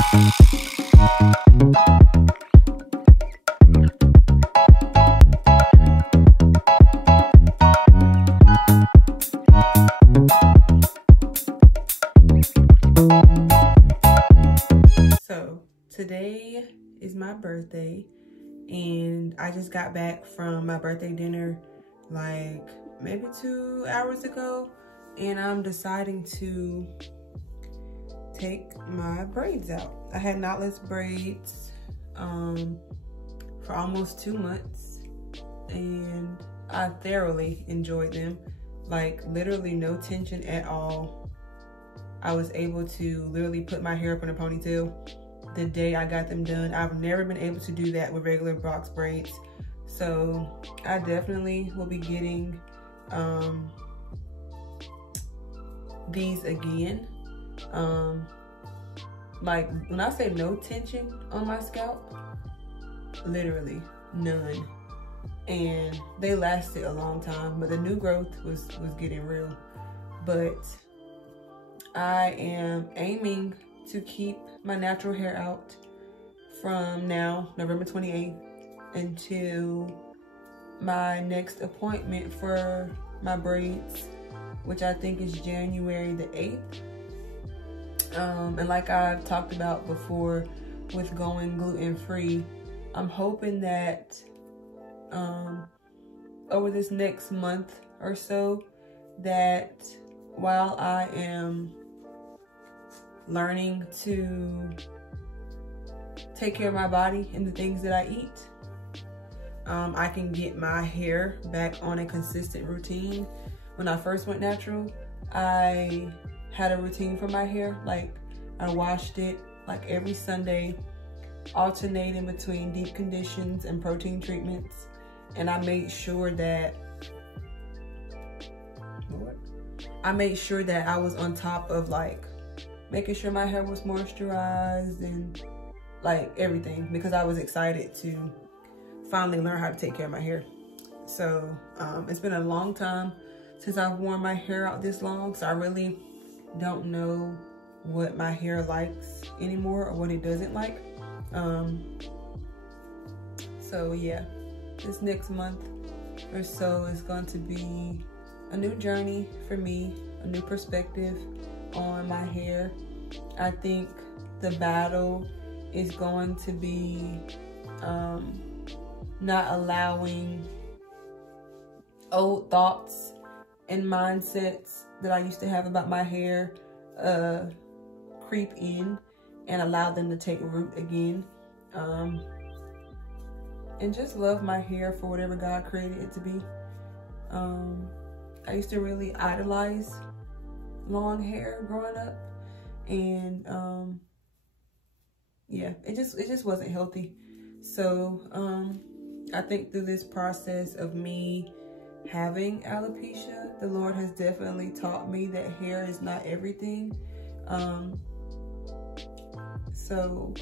So today is my birthday, and I just got back from my birthday dinner like maybe 2 hours ago, and I'm deciding to take my braids out. I had knotless braids for almost 2 months, and I thoroughly enjoyed them. Like literally no tension at all. I was able to literally put my hair up in a ponytail the day I got them done. I've never been able to do that with regular box braids. So I definitely will be getting these again. Like when I say no tension on my scalp, literally none. And they lasted a long time, but the new growth was getting real. But I am aiming to keep my natural hair out from now, November 28th, until my next appointment for my braids, which I think is January the 8th. And like I've talked about before with going gluten-free, I'm hoping that over this next month or so, that while I am learning to take care of my body and the things that I eat, I can get my hair back on a consistent routine. When I first went natural, I had a routine for my hair. Like I washed it like every Sunday, alternating between deep conditions and protein treatments. And I made sure that I was on top of like making sure my hair was moisturized and like everything, because I was excited to finally learn how to take care of my hair. So it's been a long time since I've worn my hair out this long, so I really don't know what my hair likes anymore or what it doesn't like. So yeah, this next month or so is going to be a new journey for me, a new perspective on my hair. I think the battle is going to be not allowing old thoughts and mindsets that I used to have about my hair creep in and allow them to take root again. And just love my hair for whatever God created it to be. I used to really idolize long hair growing up, and yeah, it just wasn't healthy. So I think through this process of me having alopecia, the Lord has definitely taught me that hair is not everything. So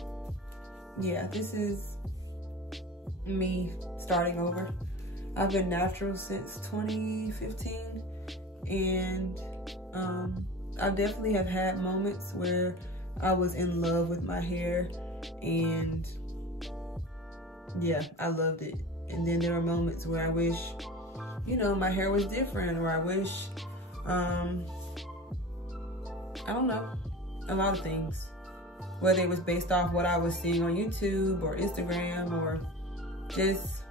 yeah, this is me starting over. I've been natural since 2015, and I definitely have had moments where I was in love with my hair, and yeah, I loved it. And then there were moments where I wish, you know, my hair was different, or I wish, I don't know, a lot of things. Whether it was based off what I was seeing on YouTube or Instagram, or just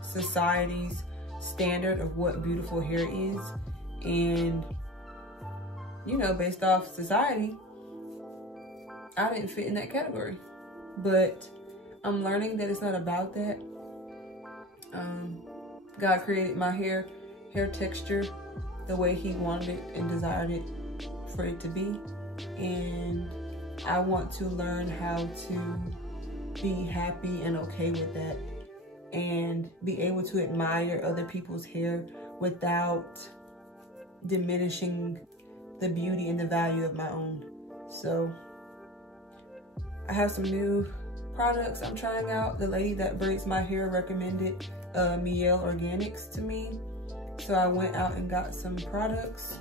society's standard of what beautiful hair is. And, you know, based off society, I didn't fit in that category. But I'm learning that it's not about that. God created my hair texture the way He wanted it and desired it for it to be. And I want to learn how to be happy and okay with that, and be able to admire other people's hair without diminishing the beauty and the value of my own. So I have some new products I'm trying out. The lady that braids my hair recommended Miele Organics to me, so I went out and got some products.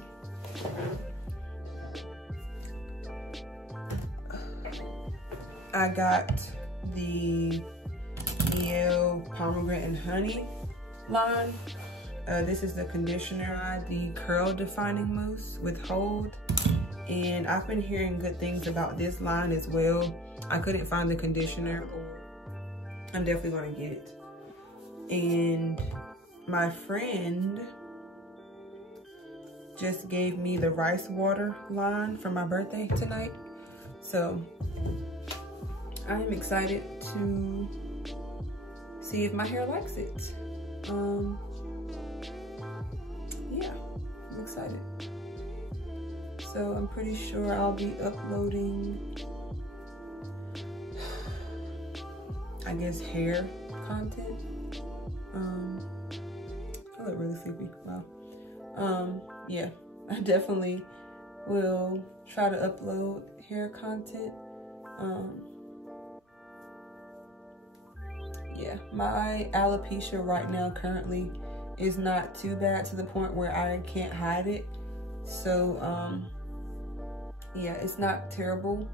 I got the pomegranate and honey line. This is the conditioner, the curl defining mousse with hold, and I've been hearing good things about this line as well. I couldn't find the conditioner, I'm definitely gonna get it. And my friend just gave me the rice water line for my birthday tonight, so I am excited to see if my hair likes it. Yeah, I'm excited. So I'm pretty sure I'll be uploading, I guess, hair content. I look really sleepy, wow. Yeah, I definitely will try to upload hair content. Yeah, my alopecia right now currently is not too bad to the point where I can't hide it. So, yeah, it's not terrible.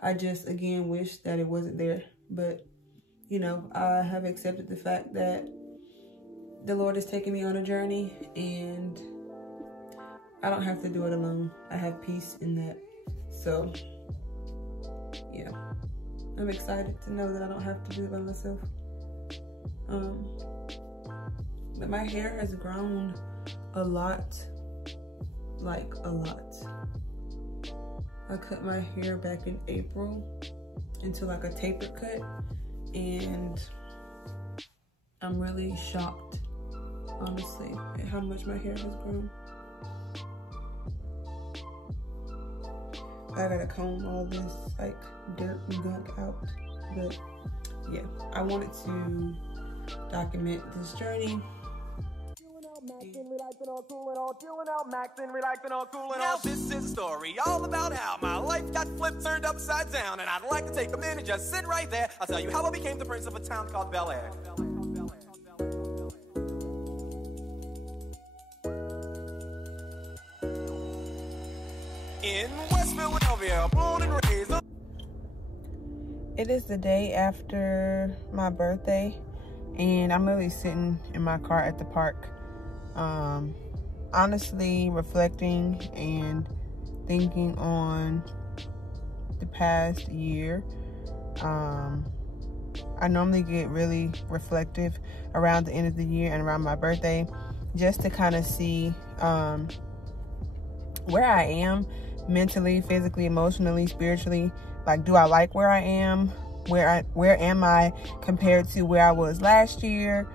I just, again, wish that it wasn't there. But, you know, I have accepted the fact that the Lord is taking me on a journey, and I don't have to do it alone. I have peace in that. So, yeah, I'm excited to know that I don't have to do it by myself. But my hair has grown a lot, like a lot. I cut my hair back in April into like a taper cut, and I'm really shocked, honestly, at how much my hair has grown. I gotta comb all this like dirt and gunk out, but yeah, I wanted to document this journey. Now this is a story all about how my life got flipped, turned upside down, and I'd like to take a minute, just sit right there. I'll tell you how I became the prince of a town called Bel Air. In West Philadelphia, born and raised. It is the day after my birthday, and I'm really sitting in my car at the park, honestly reflecting and thinking on the past year. I normally get really reflective around the end of the year and around my birthday, just to kind of see where I am mentally, physically, emotionally, spiritually. Like, do I like where I am? Where am I compared to where I was last year?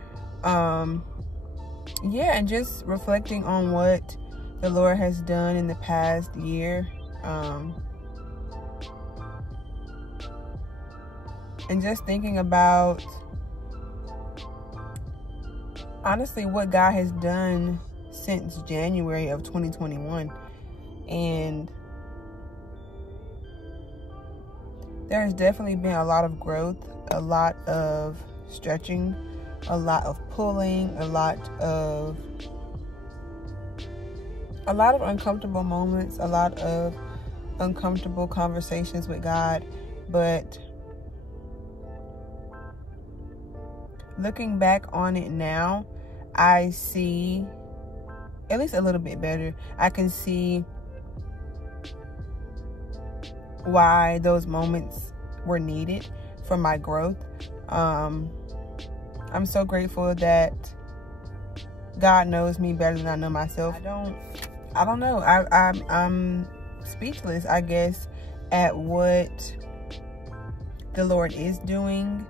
Yeah, and just reflecting on what the Lord has done in the past year. And just thinking about, honestly, what God has done since January of 2021. And there has definitely been a lot of growth, a lot of stretching, a lot of pulling, a lot of uncomfortable moments, a lot of uncomfortable conversations with God. But looking back on it now, I see at least a little bit better. I can see why those moments were needed for my growth. I'm so grateful that God knows me better than I know myself. I don't know. I'm speechless, I guess, at what the Lord is doing,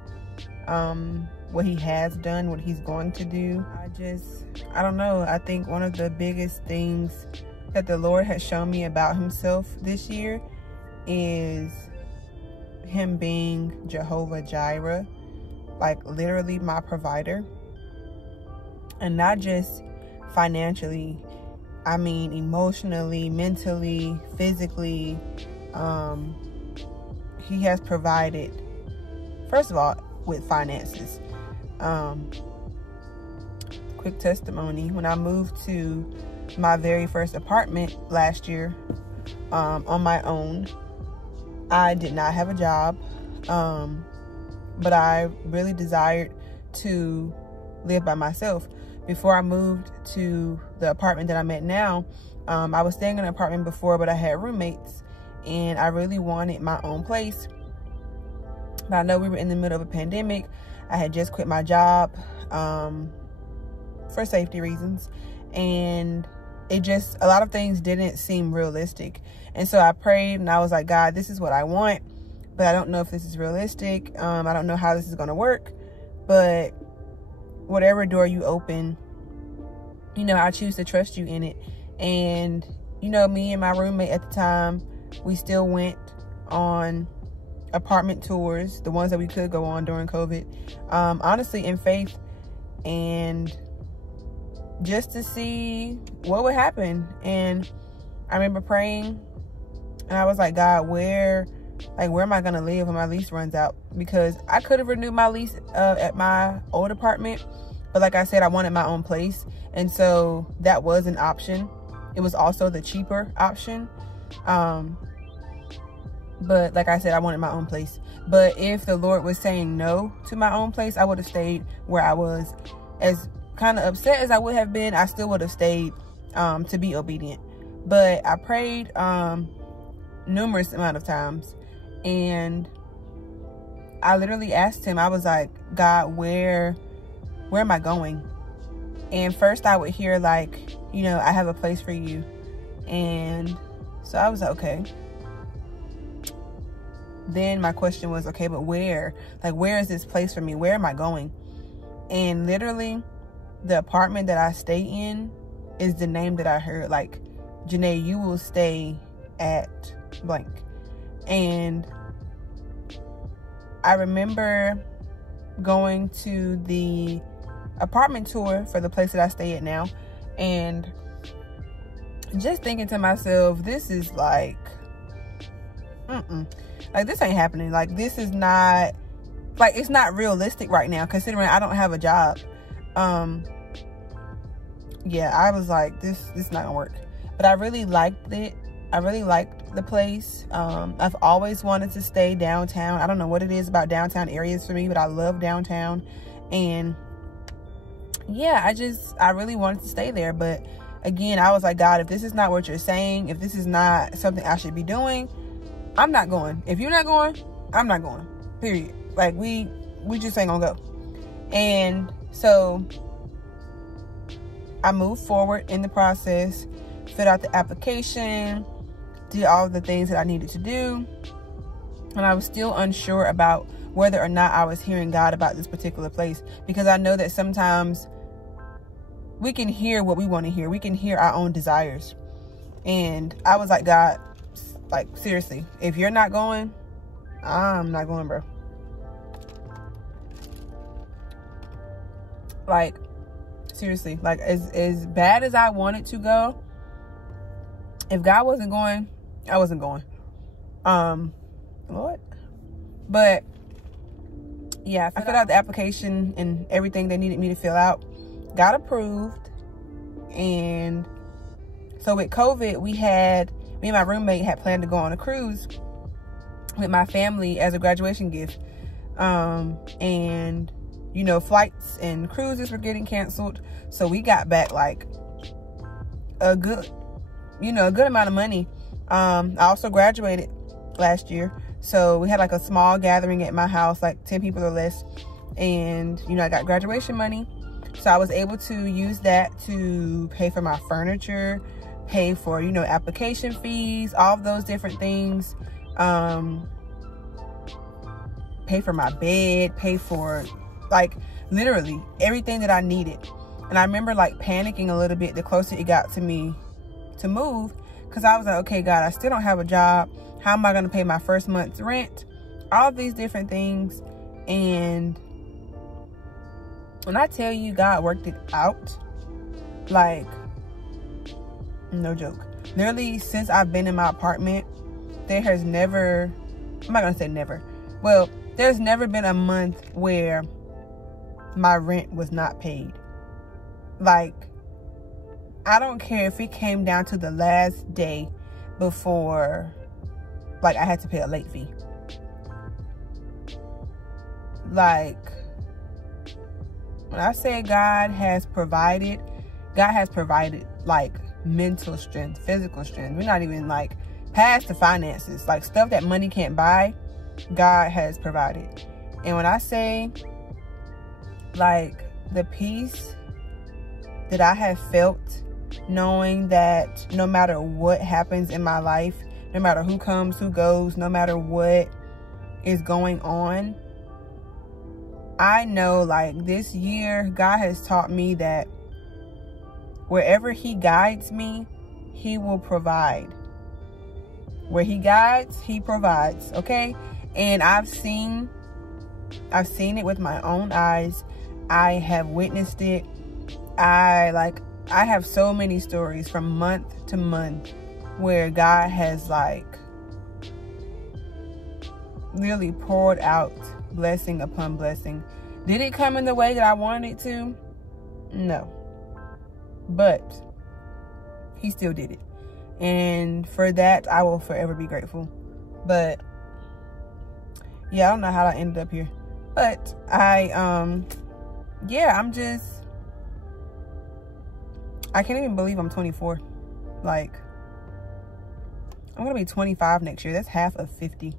what he has done, what he's going to do. I don't know. I think one of the biggest things that the Lord has shown me about himself this year is him being Jehovah Jireh, like literally my provider. And not just financially, I mean emotionally, mentally, physically. He has provided, first of all, with finances. Quick testimony: when I moved to my very first apartment last year, on my own, I did not have a job, but I really desired to live by myself. Before I moved to the apartment that I'm at now, I was staying in an apartment before, but I had roommates, and I really wanted my own place. But I know we were in the middle of a pandemic. I had just quit my job for safety reasons, and it just, a lot of things didn't seem realistic. And so I prayed, and I was like, God, this is what I want, but I don't know if this is realistic. I don't know how this is going to work, but whatever door you open, you know, I choose to trust you in it. And, you know, me and my roommate at the time, we still went on apartment tours, the ones that we could go on during COVID, honestly, in faith, and just to see what would happen. And I remember praying, and I was like, God, where am I gonna live when my lease runs out? Because I could have renewed my lease at my old apartment, but like I said, I wanted my own place, and so that was an option. It was also the cheaper option, but like I said, I wanted my own place. But if the Lord was saying no to my own place, I would have stayed where I was. As kind of upset as I would have been, I still would have stayed to be obedient. But I prayed numerous amount of times, and I literally asked him, I was like, God, where am I going? And first I would hear, like, you know, I have a place for you. And so I was like, okay. Then my question was, okay, but where? Like, where is this place for me? Where am I going? And literally, the apartment that I stay in is the name that I heard. Like, Jeanaye, you will stay at blank. And I remember going to the apartment tour for the place that I stay at now, and just thinking to myself, this is like, like, this ain't happening. Like, this is not, like, it's not realistic right now, considering I don't have a job. Yeah, I was like, this is not gonna work. But I really liked it. I really liked the place. I've always wanted to stay downtown. I don't know what it is about downtown areas for me, but I love downtown. And yeah, I really wanted to stay there. But again, I was like, God, if this is not what you're saying, if this is not something I should be doing, I'm not going. If you're not going, I'm not going, period. Like, we just ain't gonna go. And so I moved forward in the process, filled out the application, did all of the things that I needed to do. And I was still unsure about whether or not I was hearing God about this particular place, because I know that sometimes we can hear what we want to hear. We can hear our own desires. And I was like, God, like, seriously, if you're not going, I'm not going, bro. Like, seriously, like, as bad as I wanted to go, if God wasn't going, I wasn't going. Lord. But yeah, I filled out the application and everything they needed me to fill out, got approved. And so with COVID, me and my roommate had planned to go on a cruise with my family as a graduation gift. And you know, flights and cruises were getting canceled. So we got back like a good amount of money. I also graduated last year. So we had like a small gathering at my house, like 10 people or less. And, you know, I got graduation money. So I was able to use that to pay for my furniture, pay for, you know, application fees, all of those different things. Pay for my bed, pay for, like, literally everything that I needed. And I remember like panicking a little bit the closer it got to me to move, because I was like, okay, God, I still don't have a job. How am I going to pay my first month's rent? All of these different things. And when I tell you God worked it out, like, no joke. Literally, since I've been in my apartment, there has never, I'm not going to say never. Well, there's never been a month where my rent was not paid. Like, I don't care if it came down to the last day before like I had to pay a late fee. Like, when I say God has provided like mental strength, physical strength. We're not even like past the finances, like stuff that money can't buy. God has provided. And when I say like the peace that I have felt, knowing that no matter what happens in my life, no matter who comes, who goes, no matter what is going on, I know like this year, God has taught me that wherever he guides me, he will provide. Where he guides, he provides, okay? And I've seen it with my own eyes. I have witnessed it. I have so many stories from month to month where God has like really poured out blessing upon blessing. Did it come in the way that I wanted it to? No. But he still did it. And for that, I will forever be grateful. But yeah, I don't know how I ended up here. But yeah, I can't even believe I'm 24. Like, I'm gonna be 25 next year. That's half of 50.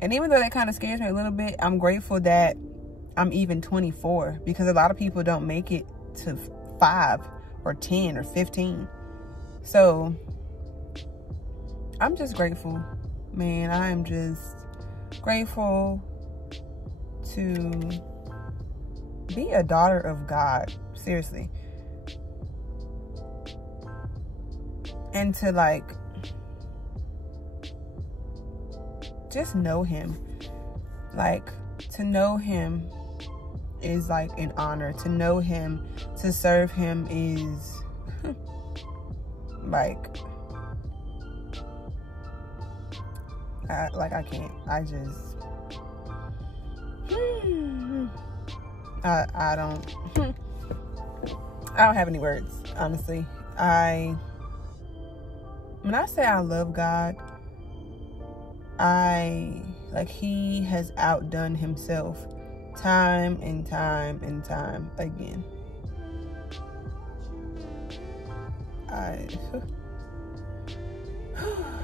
And even though that kind of scares me a little bit, I'm grateful that I'm even 24, because a lot of people don't make it to 5 or 10 or 15. So I'm just grateful, man. I am just grateful to be a daughter of God, seriously. And to like just know him. Like, to know him is like an honor. To know him, to serve him is like I can't. I just I don't have any words, honestly. When I say I love God, he has outdone himself time and time and time again.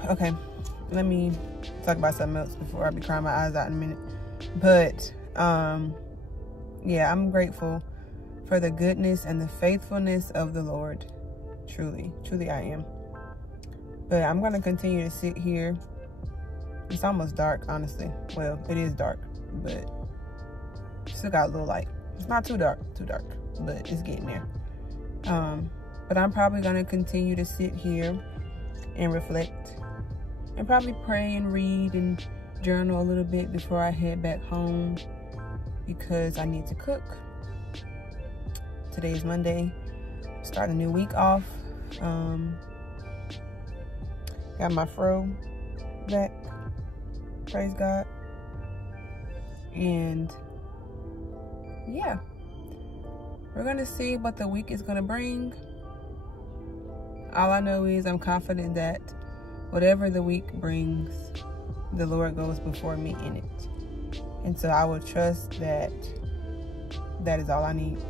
Okay, let me talk about something else before I be crying my eyes out in a minute. But yeah, I'm grateful for the goodness and the faithfulness of the Lord. Truly I am. But I'm gonna continue to sit here. It's almost dark, honestly. Well, it is dark, but still got a little light. It's not too dark, but it's getting there. But I'm probably gonna continue to sit here and reflect and probably pray and read and journal a little bit before I head back home, because I need to cook. Today is Monday. Starting a new week off. Got my fro back. Praise God. And yeah, we're gonna see what the week is gonna bring. All I know is I'm confident that whatever the week brings, the Lord goes before me in it. And so I will trust that that is all I need.